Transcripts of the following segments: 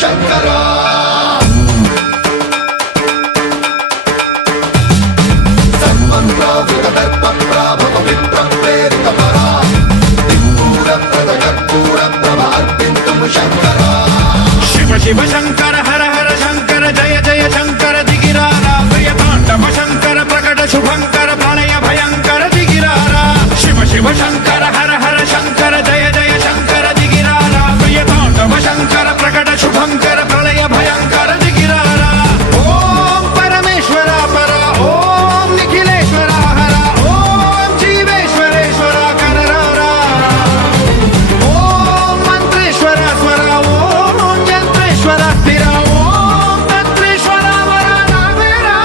శంకరా శివ శివ శంకర హర హర శంకర జయ జయ శంకర దిగిరారా ప్రియతాండవ శంకర ప్రకట శుభంకర ప్రళయ భయంకర దిగిరారా శివ శివ శంకర హర హర శంకర జయ జయ శంకర దిగిరారా ప్రియతాండవ శంకర ప్రకట శుభంకర ప్రళయ భయంకర దిగిరారా ఓం పరమేశ్వర పర ఓం నిఖిలేశ్వర హర ఓం జీవేశ్వరేశ్వర కరరారా ఓం మంత్రేశ్వర స్వర ఓం యంత్రేశ్వర స్థిర ఓం తంత్రేశ్వర వర నావేరా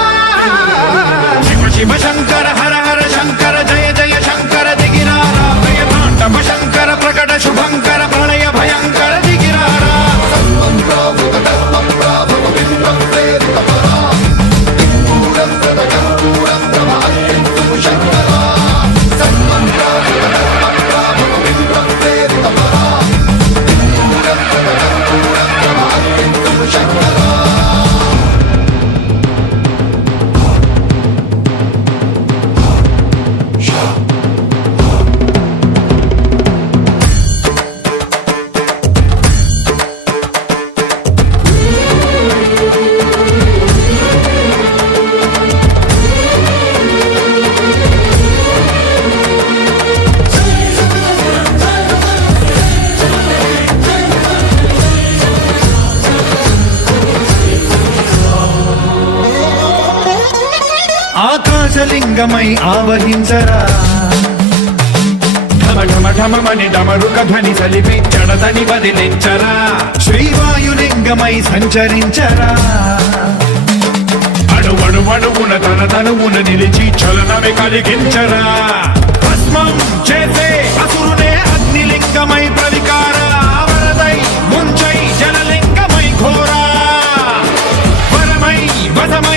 శివ శివ శంకర హర హర శంకర జయ జయ శంకర దిగిరారా ప్రియతాండవ శంకర ప్రకట శుభంకర ప్రళయ భయంకర దిగిరారా ఆకాశలింగమై ఆవహించరా ఢమ ఢమ ఢమమని డమరుక ధ్వని సలిపి జడతని బదిలించరా శ్రీవాయులింగమై సంచరించరా అణువణువున తన తనువున నిలిచి చలనమే కలిగించరా భస్మం చేసే అసురునే అగ్నిలింగమై ప్రవికార వరదై ముంచై జలలింగమై ఘోరా వరమై వదమై